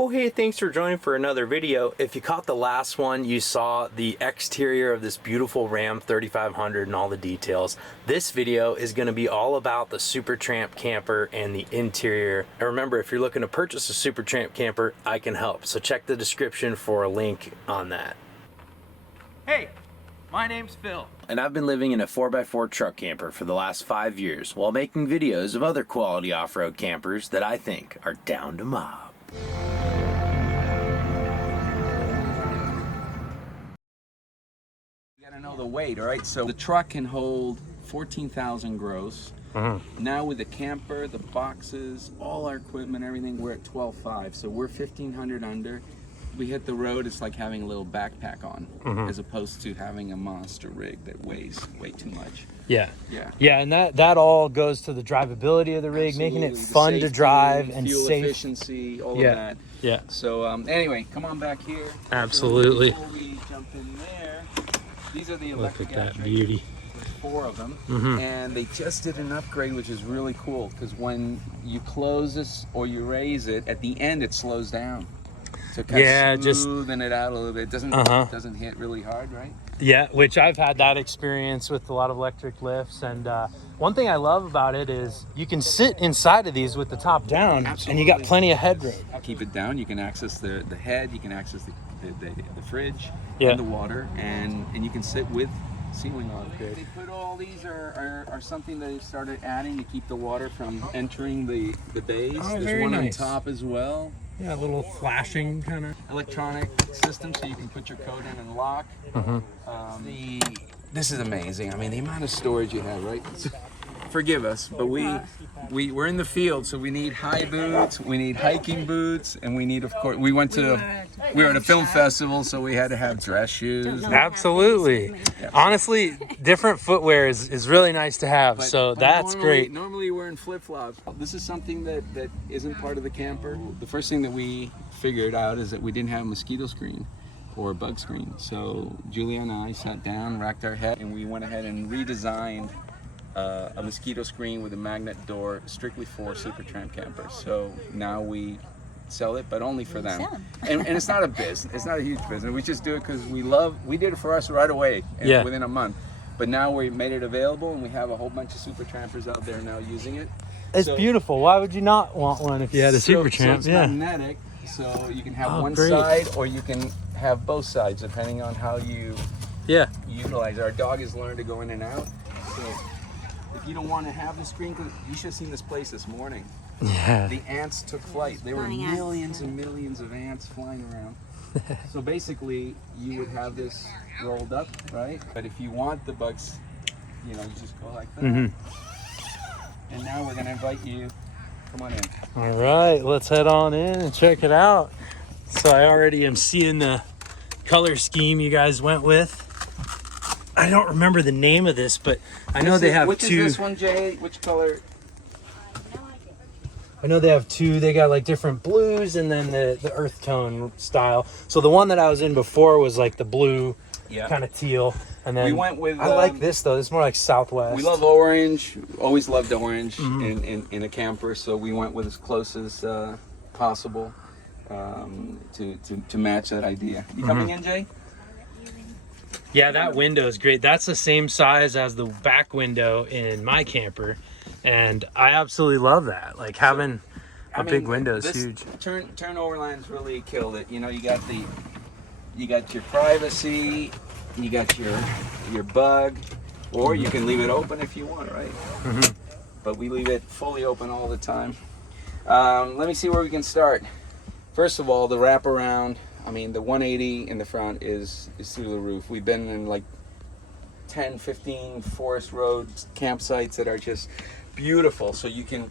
Oh hey, thanks for joining for another video. If you caught the last one, you saw the exterior of this beautiful Ram 3500 and all the details. This video is going to be all about the Supertramp camper and the interior. And remember, if you're looking to purchase a Supertramp camper, I can help. So check the description for a link on that. Hey, my name's Phil. And I've been living in a 4x4 truck camper for the last 5 years while making videos of other quality off-road campers that I think are down to mob. You gotta know the weight, all right? So the truck can hold 14,000 gross. Now with the camper, the boxes, all our equipment, everything, we're at 12.5. So we're 1,500 under. We hit the road, it's like having a little backpack on, as opposed to having a monster rig that weighs way too much. Yeah, and that all goes to the drivability of the rig, making it fun to drive and fuel safe. efficiency, all of that. Yeah. So anyway, come on back here. Absolutely. Before we jump in there, these are the Look electric at that actuators. beauty. There's 4 of them, and they just did an upgrade, which is really cool because when you close this or you raise it, at the end it slows down. So kind of smoothing it out a little bit. It doesn't hit really hard, right? Yeah, which I've had that experience with a lot of electric lifts. And one thing I love about it is you can sit inside of these with the top down. Absolutely. And you got plenty of headroom. Keep it down. You can access the head. You can access the fridge Yeah. and the water, and you can sit with ceiling on it. They put all these are something they started adding to keep the water from entering the bays. There's very one nice. on top as well. Yeah, a little flashing kind of. Electronic system, so you can put your code in and lock. This is amazing. I mean, the amount of storage you have, right? Forgive us, but we're in the field, so we need high boots, we need hiking boots, and we need, of course, we were at a film festival, so we had to have dress shoes. Absolutely. Honestly, different footwear is really nice to have, But so that's great. Normally we're in flip-flops. This is something that isn't part of the camper. The first thing that we figured out is that we didn't have a mosquito screen or a bug screen. So Julia and I sat down, racked our head, and we went ahead and redesigned a mosquito screen with a magnet door strictly for Supertramp campers. So now we sell it, but only for them. And it's not a business. It's not a huge business. We just do it because we did it for us right away, within a month. But now we made it available, and we have a whole bunch of Supertrampers out there now using it. It's beautiful. Why would you not want one if you had a Supertramp? So it's magnetic, so you can have one great. side, or you can have both sides, depending on how you utilize it. Our dog has learned to go in and out. So if you don't want to have the screen, because you should have seen this place this morning. Yeah. The ants took flight. There were millions and millions of ants flying around. So basically, you would have this rolled up, right? But if you want the bugs, you just go like that. And now we're gonna invite you. Come on in. All right, let's head on in and check it out. So I already am seeing the color scheme you guys went with. I don't remember the name of this, but I know they have which two. Which is this one, Jay? Which color? I know they have two. They got like different blues and then the earth tone style. So the one that I was in before was like the blue, kind of teal. And then we went with. I like this though. It's more like Southwest. We love orange. Always loved orange in a camper, so we went with as close as possible to match that idea. You coming in, Jay? Yeah, that window is great. That's the same size as the back window in my camper, and I absolutely love that. Like having a big window is huge. Turn Overland's really killed it. You got your privacy, you got your bug, or you can leave it open if you want, right? But we leave it fully open all the time. Let me see where we can start. First of all, the wraparound. I mean, the 180 in the front is through the roof. We've been in like 10, 15 forest road campsites that are just beautiful. So you can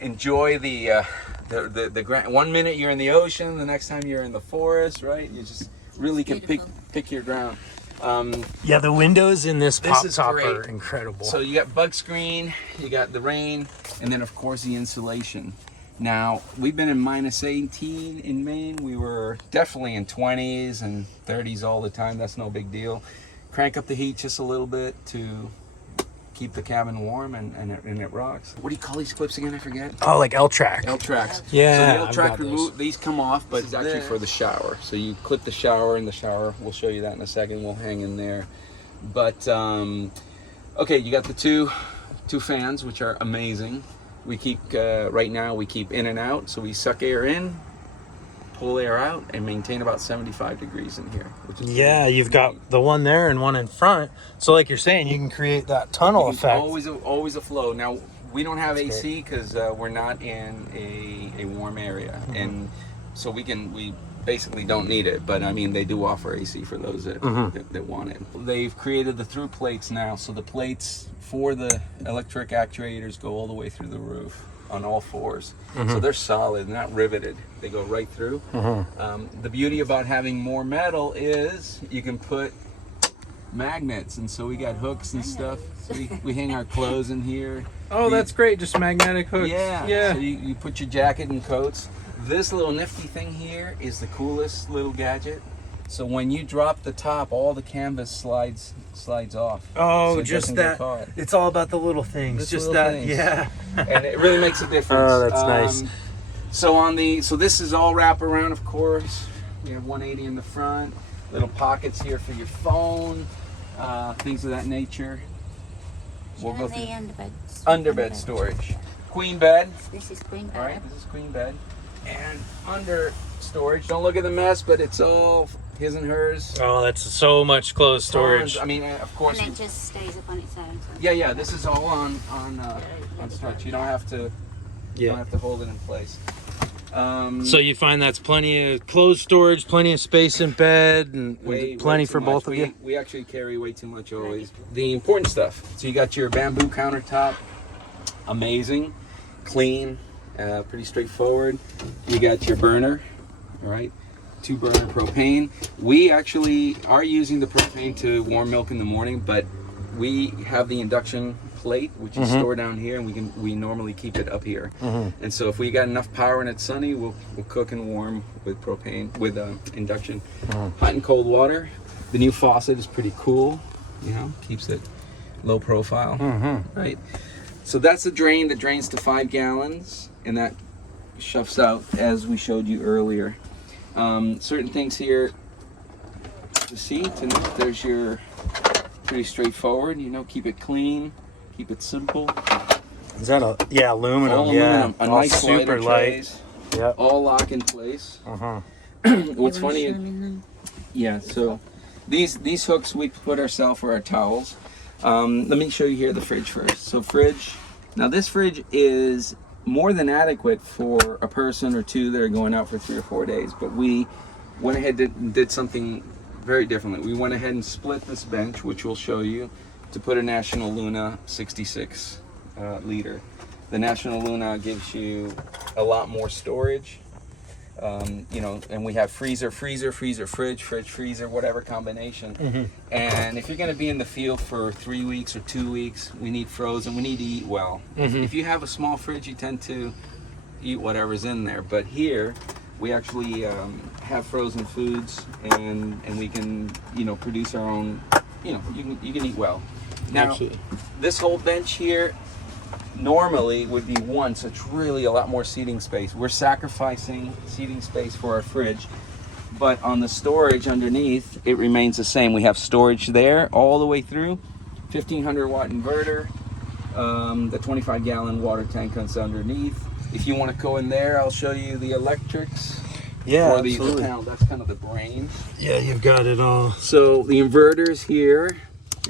enjoy the 1 minute you're in the ocean, the next time you're in the forest, right? You just really can pick your ground. Yeah, the windows in this pop top great. are incredible. So you got bug screen, you got the rain, and then of course the insulation. Now, we've been in -18 in Maine. We were definitely in 20s and 30s all the time. That's no big deal. Crank up the heat just a little bit to keep the cabin warm, and it rocks. What do you call these clips again? I forget. Oh, like L-track. L-tracks. Yeah, So the I've L-track got those. remove these come off, but it's actually for the shower. So you clip the shower in the shower. We'll show you that in a second. We'll hang in there. But okay, you got the two fans, which are amazing. We keep right now we keep in and out, so we suck air in, pull air out, and maintain about 75 degrees in here. Which is You've got the one there and one in front. So like you're saying, you can create that tunnel effect. Always a flow. Now we don't have AC because we're not in a warm area, and so we basically don't need it. But I mean, they do offer AC for those that want it. They've created the through plates now, so the plates for the electric actuators go all the way through the roof on all fours. So they're solid, they're not riveted. They go right through. The beauty about having more metal is you can put magnets, and so we got hooks and stuff. So we hang our clothes in here. Oh, that's great, just magnetic hooks. Yeah. So you put your jacket in coats. This little nifty thing here is the coolest little gadget. So when you drop the top, all the canvas slides off. Oh, so it just doesn't get that. caught. It's all about the little things. Just Just little that, things. yeah. And it really makes a difference. Oh, that's nice. So this is all wrap around, of course. We have 180 in the front. Little pockets here for your phone, things of that nature. We'll go through underbed storage. Queen bed. This is queen bed. All right, this is queen bed. And under storage, don't look at the mess, but it's all his and hers. Oh, that's so much closed storage. I mean, of course. And it just stays up on its own. So. Yeah. This is all on storage. You don't have to. You don't have to hold it in place. So you find that's plenty of closed storage, plenty of space in bed, and plenty for both of you? We actually carry way too much always. The important stuff. So you got your bamboo countertop. Amazing. Clean. Pretty straightforward. You got your burner. All right. 2-burner propane. We actually are using the propane to warm milk in the morning, but we have the induction plate, which is stored down here, and we normally keep it up here. And so if we got enough power and it's sunny, we'll cook and warm with propane, with induction. Hot and cold water. The new faucet is pretty cool. You know, keeps it low profile. Right. So that's the drain that drains to 5 gallons, and that shuffs out as we showed you earlier. Certain things here to see. There's your pretty straightforward. You know, keep it clean. Keep it simple. Is that aluminum? All aluminum. A All nice super light. Yeah. All lock in place. What's funny? So these hooks we put ourselves for our towels. Let me show you here the fridge first. So fridge. Now this fridge is more than adequate for a person or two that are going out for 3 or 4 days. But we went ahead and did something very differently. We went ahead and split this bench, which we'll show you, to put a National Luna 66 liter. The National Luna gives you a lot more storage. You know, and we have freezer, fridge, freezer, whatever combination. And if you're going to be in the field for 3 weeks or 2 weeks, we need frozen. We need to eat well. If you have a small fridge, you tend to eat whatever's in there. But here, we actually have frozen foods, and we can, you know, produce our own. You know, you can eat well. Now, this whole bench here normally would be one, so it's really a lot more seating space. We're sacrificing seating space for our fridge, but on the storage underneath, it remains the same. We have storage there all the way through, 1500 watt inverter, the 25 gallon water tank comes underneath. If you want to go in there, I'll show you the electrics. Yeah, or the panel. That's kind of the brain. Yeah, you've got it all. So the inverters here.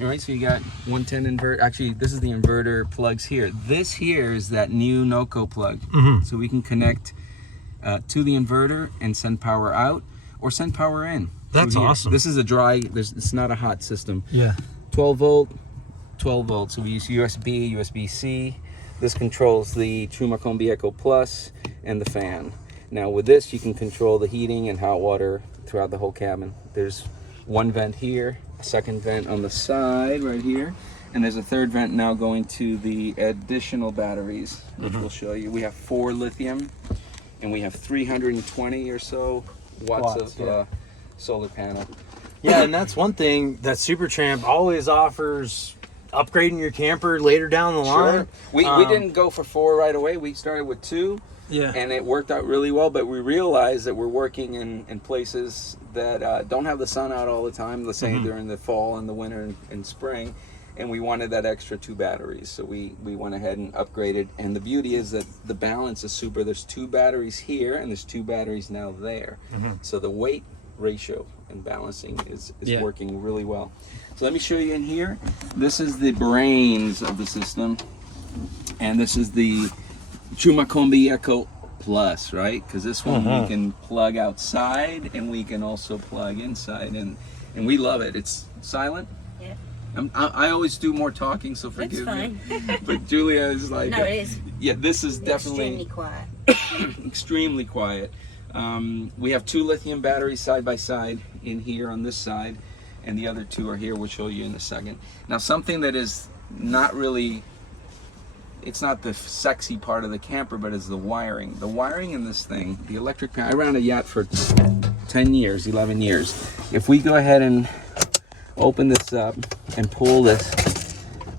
All right, so you got 110 invert. Actually, this is the inverter plugs here. This here is that new NOCO plug. So we can connect to the inverter and send power out or send power in. That's awesome. This is a dry, it's not a hot system. Yeah. 12 volt, 12 volt. So we use USB, USB-C. This controls the Trumacombi Echo Plus and the fan. Now with this, you can control the heating and hot water throughout the whole cabin. There's one vent here, a second vent on the side right here, and there's a third vent now going to the additional batteries, which we'll show you. We have 4 lithium, and we have 320 or so watts of solar panel. Yeah, and that's one thing that Supertramp always offers upgrading your camper later down the line. We didn't go for 4 right away. We started with 2. Yeah. And it worked out really well, but we realized that we're working in places that don't have the sun out all the time, let's say during the fall and the winter and spring, and we wanted that extra 2 batteries. So we went ahead and upgraded, and the beauty is that the balance is super. There's 2 batteries here, and there's 2 batteries now there. So the weight ratio and balancing is working really well. So let me show you in here. This is the brains of the system, and this is the Truma Combi Eco Plus, right? Because this one we can plug outside and we can also plug inside, and we love it. It's silent. Yeah. I always do more talking, so forgive me. But Julia is like, No, it is. Yeah, this is definitely Extremely quiet. extremely quiet. We have 2 lithium batteries side by side in here on this side, and the other 2 are here. We'll show you in a second. Now, something that is not really, it's not the sexy part of the camper, but it's the wiring. The wiring in this thing, the electric power. I ran a yacht for 10 years, 11 years. If we go ahead and open this up and pull this,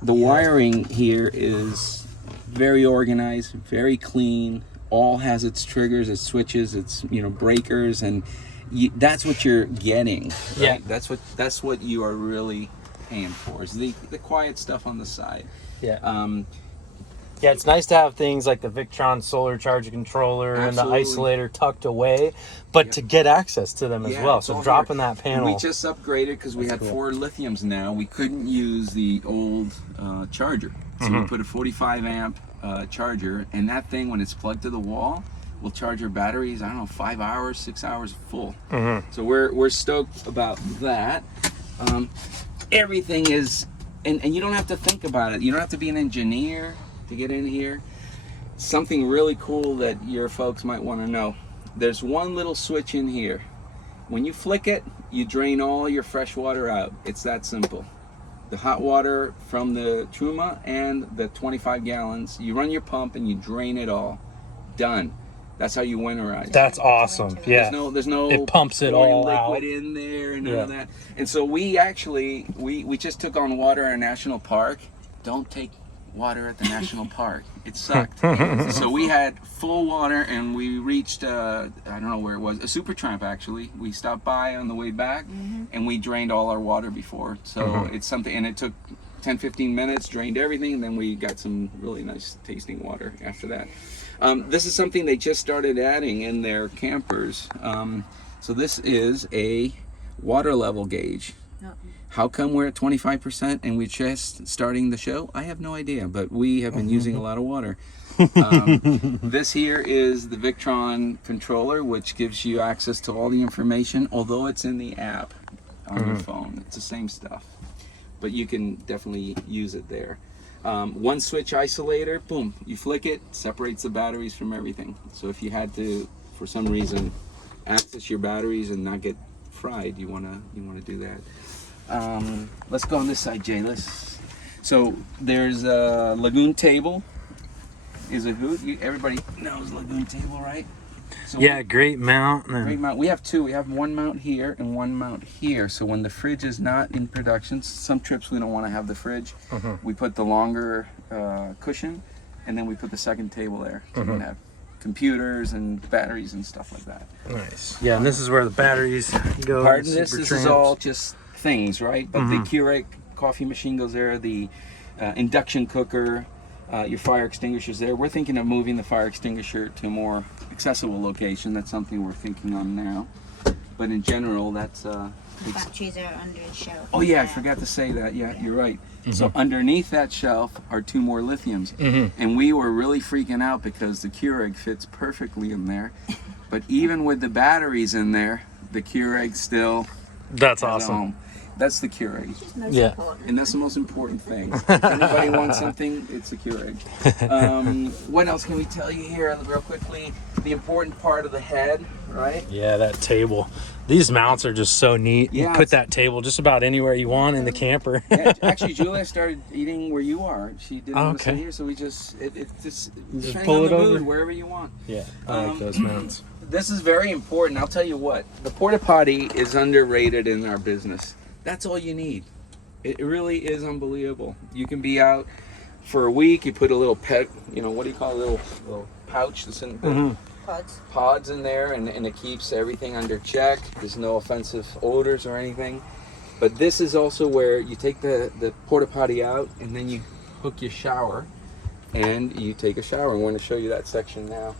the wiring here is very organized, very clean. All has its triggers, its switches, its breakers, and that's what you're getting. Right? Yeah. That's what you are really paying for. Is the quiet stuff on the side. Yeah. Yeah, it's nice to have things like the Victron solar charger controller and the isolator tucked away, but to get access to them as well. So dropping that panel. We just upgraded because we had 4 lithiums now. We couldn't use the old charger. So we put a 45 amp charger, and that thing, when it's plugged to the wall, will charge your batteries, I don't know, 5 hours, 6 hours full. So we're stoked about that. Everything is, and you don't have to think about it. You don't have to be an engineer to get in here. Something really cool that your folks might want to know. There's one little switch in here. When you flick it, you drain all your fresh water out. It's that simple. The hot water from the Truma and the 25 gallons, you run your pump and you drain it all. Done. That's how you winterize. That's awesome. Yeah. There's no it pumps it all liquid out in there and none of that. And so we actually we just took on water in a national park. Don't take water at the national park. It sucked. So we had full water, and we reached I don't know where it was, a Supertramp actually. We stopped by on the way back, and we drained all our water before. So it's something, and it took 10-15 minutes, drained everything, and then we got some really nice tasting water after that. This is something they just started adding in their campers. So this is a water level gauge. How come we're at 25% and we're just starting the show? I have no idea, but we have been using a lot of water. This here is the Victron controller, which gives you access to all the information, although it's in the app on your phone. It's the same stuff, but you can definitely use it there. 1 switch isolator, boom, you flick it, separates the batteries from everything. So if you had to, for some reason, access your batteries and not get fried, you wanna do that. Let's go on this side, Jay. So there's a lagoon table. Is a hoot. Everybody knows lagoon table, right? So great mount. Great mount. We have 2. We have 1 mount here and 1 mount here. So when the fridge is not in production, some trips we don't want to have the fridge. We put the longer cushion, and then we put the second table there. So we can have computers and batteries and stuff like that. Nice. Yeah, and this is where the batteries go. Pardon this. This is all just things, right? But the Keurig coffee machine goes there, the induction cooker, your fire extinguisher's there. We're thinking of moving the fire extinguisher to a more accessible location. That's something we're thinking on now. But in general, that's Batteries are under the shelf. Oh yeah, I forgot to say that. Yeah, you're right. So underneath that shelf are 2 more lithiums. And we were really freaking out because the Keurig fits perfectly in there. But even with the batteries in there, the Keurig still That's awesome. That's the Keurig. Important. And that's the most important thing. If anybody wants something, it's a Keurig. What else can we tell you here real quickly? The important part of the head, right? Yeah, that table. These mounts are just so neat. Yeah, You put that table just about anywhere you want in the camper. Yeah, actually, Julia started eating where you are. She didn't want to sit here, so we just depending pull on it the over mood, wherever you want. Yeah, I like those mounts. This is very important. I'll tell you what, the porta potty is underrated in our business. That's all you need. It really is unbelievable. You can be out for a week. You put a little pet, what do you call it, a little pouch that's in the pods in there, and it keeps everything under check. There's no offensive odors or anything. But this is also where you take the porta potty out, and then you hook your shower, and you take a shower. I want to show you that section now.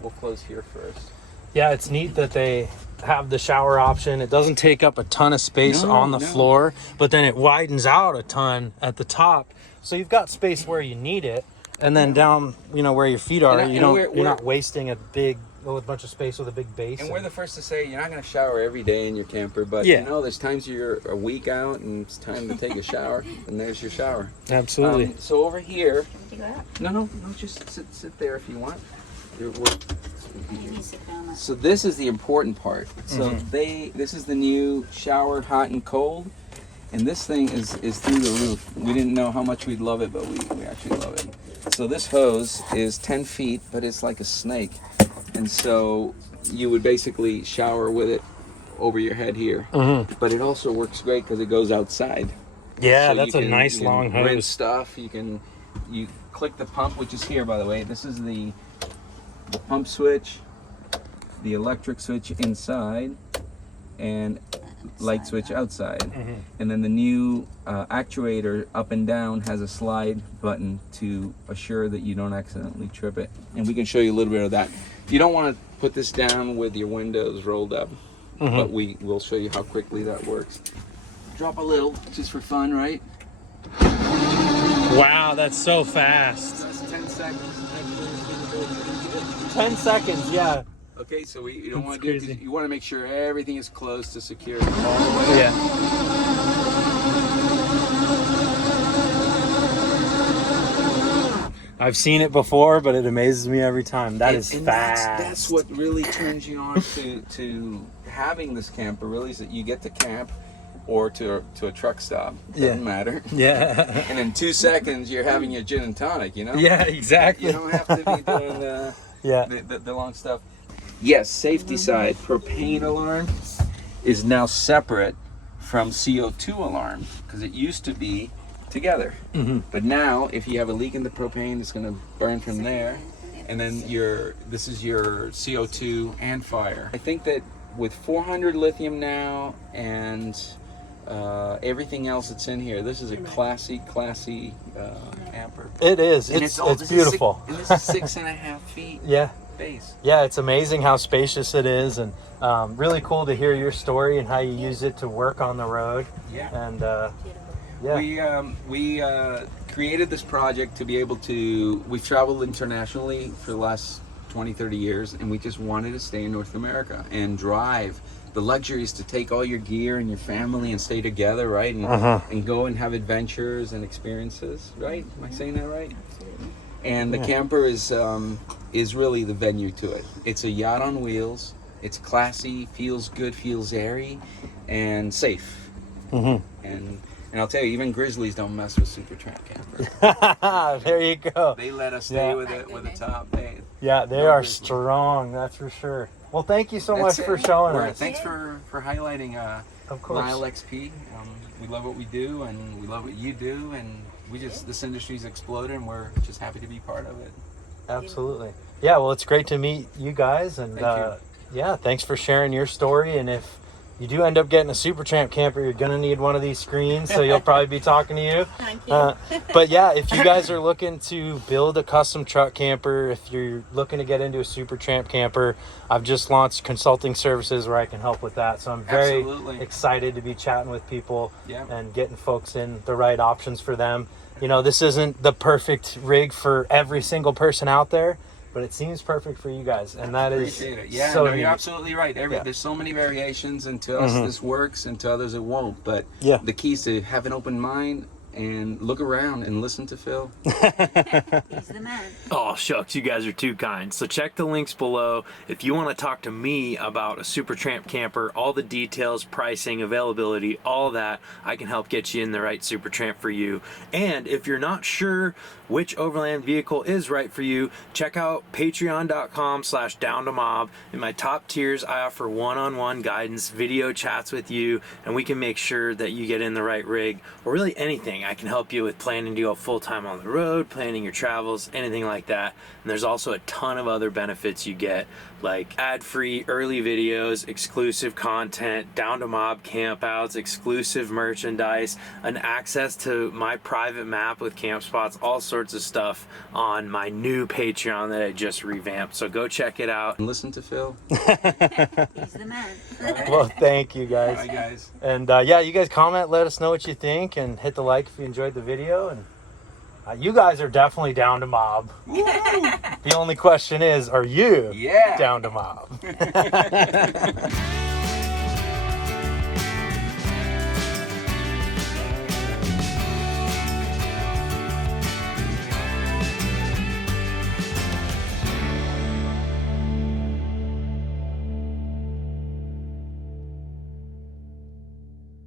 We'll close here first. Yeah, it's neat that they have the shower option. It doesn't take up a ton of space on the floor, but then it widens out a ton at the top. So you've got space where you need it, and then down, where your feet are, you're not wasting a bunch of space with a big base. And we're the first to say you're not going to shower every day in your camper, but there's times you're a week out and it's time to take a shower, and there's your shower. Absolutely. So over here, Did you go out? no, just sit there if you want. So this is the important part. So this is the new shower, hot and cold, and this thing is through the roof. We didn't know how much we'd love it, but we actually love it. So this hose is 10 feet, but it's like a snake, and so you would basically shower with it over your head here. But it also works great because it goes outside. Yeah, So that's a nice long hose. Rinse stuff. You click the pump, which is here, by the way. This is the pump switch, the electric switch inside, and light switch outside. And then the new actuator up and down has a slide button to assure that you don't accidentally trip it. And we can show you a little bit of that. You don't want to put this down with your windows rolled up, but we will show you how quickly that works. Drop a little, just for fun, right? Wow, that's so fast. That's 10 seconds. 10 seconds, yeah. Okay, so you don't want to do it 'cause crazy. you want to make sure everything is closed to secure it all the way. Yeah. I've seen it before, but it amazes me every time. That is And fast. That's what really turns you on to having this camper, really, is that you get to camp or to a truck stop. Doesn't matter. Yeah. And in 2 seconds, you're having your gin and tonic, Yeah, exactly. You don't have to be doing the long stuff. Yes, safety side, propane alarm is now separate from CO2 alarm, because it used to be together. But now, if you have a leak in the propane, it's going to burn from there, and then this is your CO2 and fire. I think that with 400 lithium now and everything else that's in here, this is a classy camper. It is. And It's this is beautiful. and this is 6.5 feet Yeah. base. Yeah, it's amazing how spacious it is, and really cool to hear your story and how you use it to work on the road. Yeah. And yeah. We created this project to be able to, we've traveled internationally for the last 20, 30 years, and we just wanted to stay in North America and drive. The luxury is to take all your gear and your family and stay together, right? And go and have adventures and experiences, right? Am I saying that right? Absolutely. And the camper is really the venue to it. It's a yacht on wheels. It's classy, feels good, feels airy, and safe. And I'll tell you, even Grizzlies don't mess with Supertramp campers. There you go. They let us stay with the top. Yeah, they are strong, that's for sure. Well, thank you so much for showing us. Thanks for highlighting Of course. Lyle XP. We love what we do, and we love what you do, and this industry's exploded, and we're just happy to be part of it. Absolutely. Yeah, well, it's great to meet you guys, and yeah, thanks for sharing your story. And if you do end up getting a Supertramp camper, you're gonna need one of these screens, so you'll probably be talking to you. Thank you. But yeah, if you guys are looking to build a custom truck camper, if you're looking to get into a Supertramp camper, I've just launched consulting services where I can help with that. So I'm very excited to be chatting with people and getting folks in the right options for them. This isn't the perfect rig for every single person out there, but it seems perfect for you guys, and that is you're absolutely right. There's so many variations, and to us this works, and to others it won't. But the key is to have an open mind, and look around and listen to Phil. He's the man. Oh, shucks, you guys are too kind. So check the links below if you want to talk to me about a Supertramp camper, all the details, pricing, availability, all that. I can help get you in the right Supertramp for you. And if you're not sure which Overland vehicle is right for you, check out patreon.com/downtomob. In my top tiers, I offer one-on-one guidance, video chats with you, and we can make sure that you get in the right rig, or really anything. I can help you with planning to go full-time on the road, planning your travels, anything like that. And there's also a ton of other benefits you get, like ad-free early videos, exclusive content, down to mob campouts, exclusive merchandise, and access to my private map with camp spots, all sorts of stuff on my new Patreon that I just revamped. So go check it out And listen to Phil. He's the man. Well, thank you guys. Bye, guys. And yeah, you guys comment, let us know what you think, and hit the like if you enjoyed the video. And you guys are definitely down to mob. The only question is, are you Yeah. down to mob?